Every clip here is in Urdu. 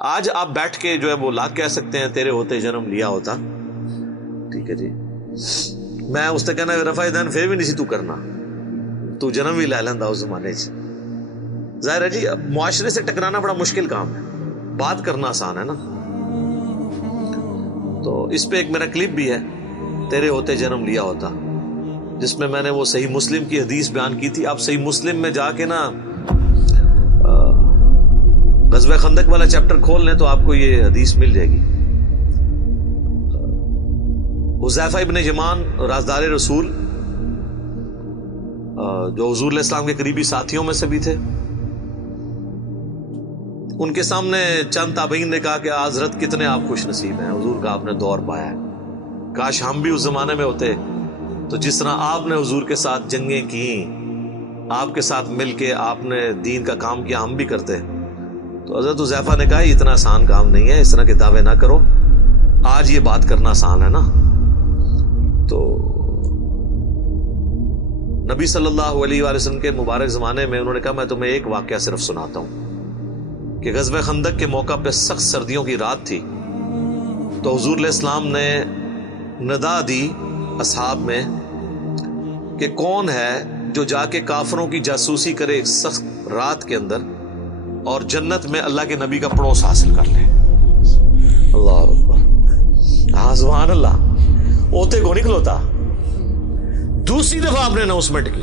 آج آپ بیٹھ کے جو ہے وہ لاکھ کہہ سکتے ہیں تیرے ہوتے جنم لیا ہوتا. ٹھیک ہے جی, میں اس سے کہنا رفع دین پھر بھی نہیں سی تو کرنا, تو جنم بھی لے لینا اس زمانے سے. ظاہر ہے جی معاشرے سے ٹکرانا بڑا مشکل کام ہے, بات کرنا آسان ہے نا. تو اس پہ ایک میرا کلپ بھی ہے تیرے ہوتے جنم لیا ہوتا, جس میں نے وہ صحیح مسلم کی حدیث بیان کی تھی. آپ صحیح مسلم میں جا کے نا غزوہ خندق والا چیپٹر کھول لیں تو آپ کو یہ حدیث مل جائے گی. حذیفہ ابن یمان رازدار رسول, جو حضور علیہ السلام کے قریبی ساتھیوں میں سے بھی تھے, ان کے سامنے چند تابعین نے کہا کہ حضرت کتنے آپ خوش نصیب ہیں, حضور کا آپ نے دور پایا ہے, کاش ہم بھی اس زمانے میں ہوتے تو جس طرح آپ نے حضور کے ساتھ جنگیں کی, آپ کے ساتھ مل کے آپ نے دین کا کام کیا, ہم بھی کرتے. تو حضرت حذیفہ نے کہا یہ اتنا آسان کام نہیں ہے, اس طرح کے دعوے نہ کرو, آج یہ بات کرنا آسان ہے نا. تو نبی صلی اللہ علیہ وآلہ وسلم کے مبارک زمانے میں انہوں نے کہا میں تمہیں ایک واقعہ صرف سناتا ہوں کہ غزوہ خندق کے موقع پہ سخت سردیوں کی رات تھی, تو حضور علیہ السلام نے ندا دی اصحاب میں کہ کون ہے جو جا کے کافروں کی جاسوسی کرے ایک سخت رات کے اندر اور جنت میں اللہ کے نبی کا پڑوس حاصل کر لے. اللہ اکبر, ہاں سبحان اللہ. اوتے کو نکلوتا. دوسری دفعہ آپ نے اناؤنسمنٹ کی,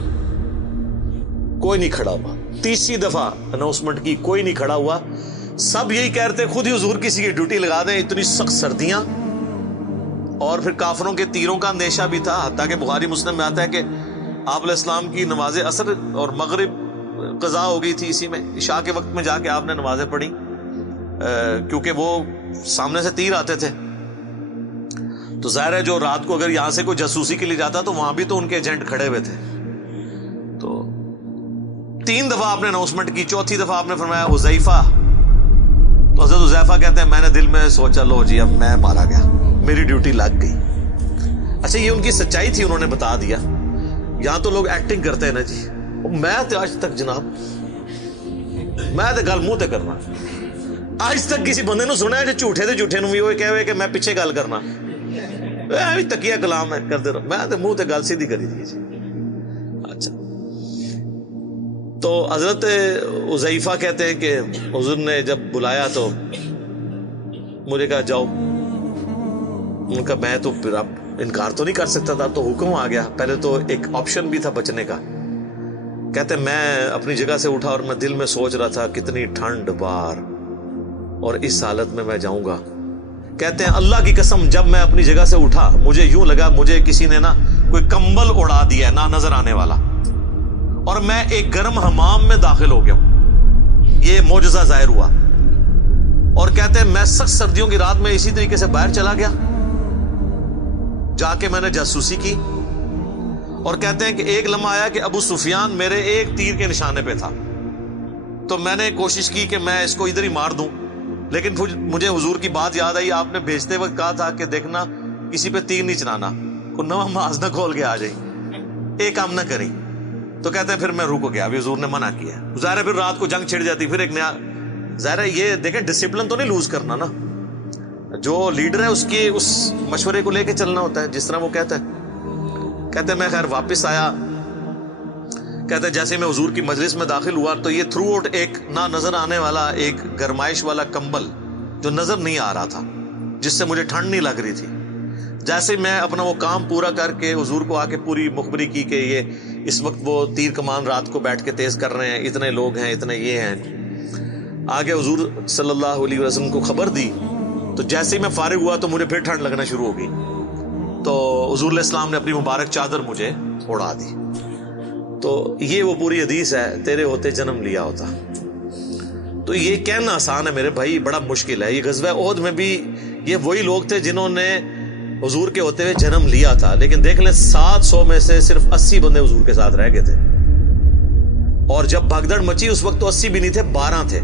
کوئی نہیں کھڑا ہوا. تیسری دفعہ اناؤنسمنٹ کی, کوئی نہیں کھڑا ہوا. سب یہی کہتے خود ہی حضور کسی کی ڈیوٹی لگا دیں, اتنی سخت سردیاں, اور پھر کافروں کے تیروں کا اندیشہ بھی تھا. حتیٰ کہ بخاری مسلم میں آتا ہے کہ آپ علیہ السلام کی نماز عصر اور مغرب قضا ہو گئی تھی اسی میں, عشاء کے وقت میں جا کے آپ نے نمازیں پڑھی, کیونکہ وہ سامنے سے تیر آتے تھے. تو ظاہر ہے جو رات کو اگر یہاں سے کوئی جاسوسی کے لیے جاتا تو وہاں بھی تو ان کے ایجنٹ کھڑے ہوئے تھے. تو 3 دفعہ آپ نے اناؤنسمنٹ کی, چوتھی دفعہ آپ نے فرمایا حذیفہ. تو حضرت حذیفہ کہتے ہیں میں نے دل میں سوچا لو جی اب میں مارا گیا, میری ڈیوٹی لگ گئی. اچھا یہ ان کی سچائی تھی, انہوں نے بتا دیا. یہاں تو لوگ ایکٹنگ کرتے ہیں نا جی, میں تو آج تک جناب میں تو گل منہ تے کرنا, آج تک کسی بندے نو سنیا جو جھوٹے تے جھوٹے نو بھی وہ کہے ہوئے کہ میں پیچھے گل کرنا, تکیہ کلام ہے کرتے رہو, میں تو منہ تے گل سیدھی کری دی جی. اچھا تو حضرت حذیفہ کہتے ہیں کہ حضور نے جب بلایا تو مجھے کہا جاؤ. ان کا میں تو پھر اب انکار تو نہیں کر سکتا تھا, تو حکم آ گیا. پہلے تو ایک آپشن بھی تھا بچنے کا. کہتے ہیں میں اپنی جگہ سے اٹھا اور میں دل میں سوچ رہا تھا کتنی ٹھنڈ بار, اور اس حالت میں جاؤں گا. کہتے ہیں اللہ کی قسم جب میں اپنی جگہ سے اٹھا مجھے یوں لگا مجھے کسی نے نا کوئی کمبل اڑا دیا ہے, نہ نظر آنے والا, اور میں ایک گرم حمام میں داخل ہو گیا ہوں. یہ معجزہ ظاہر ہوا. اور کہتے ہیں میں سخت سردیوں کی رات میں اسی طریقے سے باہر چلا گیا, جا کے میں نے جاسوسی کی. اور کہتے ہیں کہ ایک لمحہ آیا کہ ابو سفیان میرے ایک تیر کے نشانے پہ تھا, تو میں نے کوشش کی کہ میں اس کو ادھر ہی مار دوں, لیکن مجھے حضور کی بات یاد آئی, آپ نے بھیجتے وقت کہا تھا کہ دیکھنا کسی پہ تیر نہیں چلانا, کوئی نواں ماز نہ کھول کے آ جائے, ایک کام نہ کریں. تو کہتے ہیں پھر میں رک گیا, ابھی حضور نے منع کیا. ظاہر ہے پھر رات کو جنگ چھڑ جاتی, پھر ایک نیا. ظاہر ہے یہ دیکھیں ڈسپلن تو نہیں لوز کرنا نا, جو لیڈر ہے اس کے اس مشورے کو لے کے چلنا ہوتا ہے جس طرح وہ کہتا ہے. کہتے ہیں میں خیر واپس آیا. کہتے ہیں جیسے میں حضور کی مجلس میں داخل ہوا تو یہ تھرو آؤٹ ایک نہ نظر آنے والا ایک گرمائش والا کمبل جو نظر نہیں آ رہا تھا, جس سے مجھے ٹھنڈ نہیں لگ رہی تھی. جیسے میں اپنا وہ کام پورا کر کے حضور کو آ کے پوری مخبری کی کہ یہ اس وقت وہ تیر کمان رات کو بیٹھ کے تیز کر رہے ہیں, اتنے لوگ ہیں, اتنے یہ ہیں. آگے حضور صلی اللہ علیہ وسلم کو خبر دی, تو جیسے ہی میں فارغ ہوا تو مجھے پھر ٹھنڈ لگنا شروع ہو گئی. تو حضور علیہ السلام نے اپنی مبارک چادر مجھے اڑا دی. تو یہ وہ پوری حدیث ہے تیرے ہوتے جنم لیا ہوتا. تو یہ کہنا آسان ہے میرے بھائی, بڑا مشکل ہے. یہ غزوہ احد میں بھی یہ وہی لوگ تھے جنہوں نے حضور کے ہوتے ہوئے جنم لیا تھا, لیکن دیکھ لیں 700 میں سے صرف 80 بندے حضور کے ساتھ رہ گئے تھے. اور جب بھگدڑ مچی اس وقت تو 80 بھی نہیں تھے, 12 تھے.